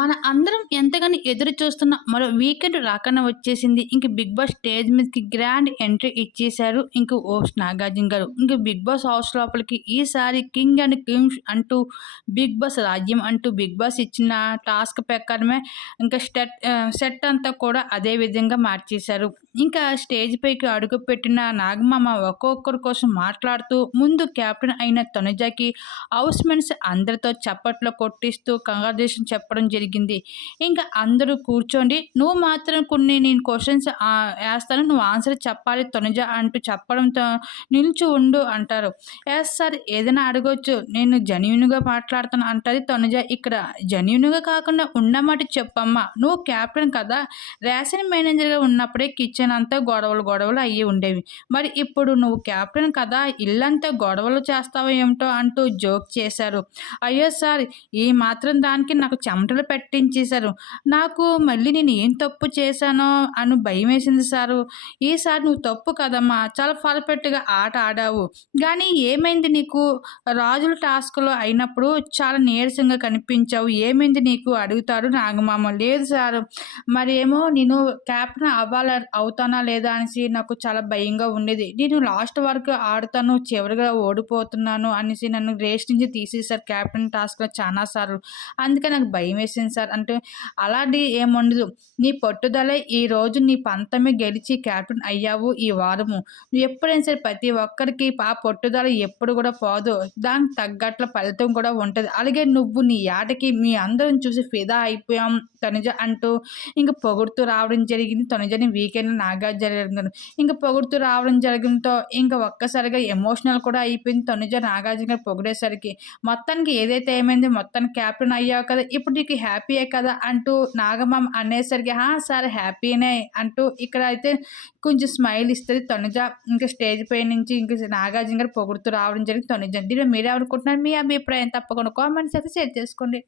మన అందరం ఎంతగానో ఎదురు చూస్తున్న మరో వీకెండ్ రాకన్నా వచ్చేసింది. ఇంక బిగ్ బాస్ స్టేజ్ మీదకి గ్రాండ్ ఎంట్రీ ఇచ్చేశారు. ఇంక ఓస్ నాగార్జున గారు. ఇంక బిగ్ బాస్ హౌస్ లోపలికి ఈసారి కింగ్ అండ్ కింగ్స్ అంటూ బిగ్ బాస్ రాజ్యం అంటూ బిగ్ బాస్ ఇచ్చిన టాస్క్ ప్రకారమే ఇంకా స్టెట్ సెట్ అంతా కూడా అదే విధంగా మార్చేశారు. ఇంకా స్టేజ్ పైకి అడుగుపెట్టిన నాగమామ ఒక్కొక్కరి కోసం మాట్లాడుతూ ముందు కెప్టెన్ అయిన తనుజాకి హౌస్ మెన్స్ అందరితో చప్పట్లో కొట్టిస్తూ కంగ్రాచులేషన్ చెప్పడం జరిగింది ఇంకా అందరూ కూర్చోండి. నువ్వు మాత్రం కొన్ని నేను క్వశ్చన్స్ వేస్తాను. నువ్వు ఆన్సర్ చెప్పాలి. తొనజ అంటూ చెప్పడంతో నిలిచి ఉండు అంటారు. ఎస్ సార్ ఏదైనా అడగొచ్చు. నేను జెన్యున్గా మాట్లాడతాను అంటది తొనజ. ఇక్కడ జెన్యున్గా కాకుండా ఉన్నమాట చెప్పమ్మా. నువ్వు క్యాప్టెన్ కదా. రేషన్ మేనేజర్గా ఉన్నప్పుడే కిచెన్ అంతా గొడవలు గొడవలు అయ్యి ఉండేవి. మరి ఇప్పుడు నువ్వు క్యాప్టెన్ కదా. ఇల్లంతా గొడవలు చేస్తావో ఏమిటో అంటూ జోక్ చేశారు. అయ్యో సార్ ఈ మాత్రం దానికి నాకు చెమటలు పెట్టి పెట్టించేశారు. నాకు మళ్ళీ నేను ఏం తప్పు చేశానో అని భయం వేసింది సారు. ఈసారి నువ్వు తప్పు కదమ్మా. చాలా పర్ఫెక్ట్గా ఆట ఆడావు. కానీ ఏమైంది నీకు? రాజుల టాస్క్లో అయినప్పుడు చాలా నీరసంగా కనిపించావు. ఏమైంది నీకు? అడుగుతాడు నాగమామ. లేదు సారు. మరేమో నేను క్యాప్టెన్ అవ్వాల అవుతానా లేదా అనేసి నాకు చాలా భయంగా ఉండేది. నేను లాస్ట్ వరకు ఆడుతాను చివరిగా ఓడిపోతున్నాను అనేసి నన్ను రేస్ నుంచి తీసేసారు క్యాప్టెన్ టాస్క్లో చాలా సార్లు. అందుకే నాకు భయం వేసింది సార్. అంటే అలాంటి ఏముండదు నీ పట్టుదల ఈ రోజు నీ పంతమే గెలిచి క్యాప్టెన్ అయ్యావు ఈ వారము. నువ్వు ఎప్పుడైనా సరే ప్రతి ఒక్కరికి ఆ పట్టుదల ఎప్పుడు కూడా పోదు. దానికి తగ్గట్ల ఫలితం కూడా ఉంటుంది. అలాగే నువ్వు నీ ఆటకి మీ అందరం చూసి ఫిదా అయిపోయాం తనుజ అంటూ ఇంకా పొగుడుతూ రావడం జరిగింది. తనుజని వీకెండ్ నాగార్జున ఇంకా పొగుడుతూ రావడం జరగడంతో ఇంకా ఒక్కసారిగా ఎమోషనల్ కూడా అయిపోయింది తనుజ నాగార్జున పొగిడేసరికి. మొత్తానికి ఏదైతే ఏమైంది మొత్తానికి క్యాప్టెన్ అయ్యావు కదా. ఇప్పుడు నీకు హ్యాపీయే కదా అంటూ నాగమ్మ అనేసరికి సార్ హ్యాపీనే అంటూ ఇక్కడ అయితే కొంచెం స్మైల్ ఇస్తుంది తనుజ. ఇంకా స్టేజ్ పై నుంచి ఇంకా నాగార్జున గారు పొగుడుతూ రావడం జరిగింది తనుజ. దీనిలో మీరు అనుకుంటున్నారు మీ అభిప్రాయం తప్పకుండా కామెంట్స్ అయితే షేర్ చేసుకోండి.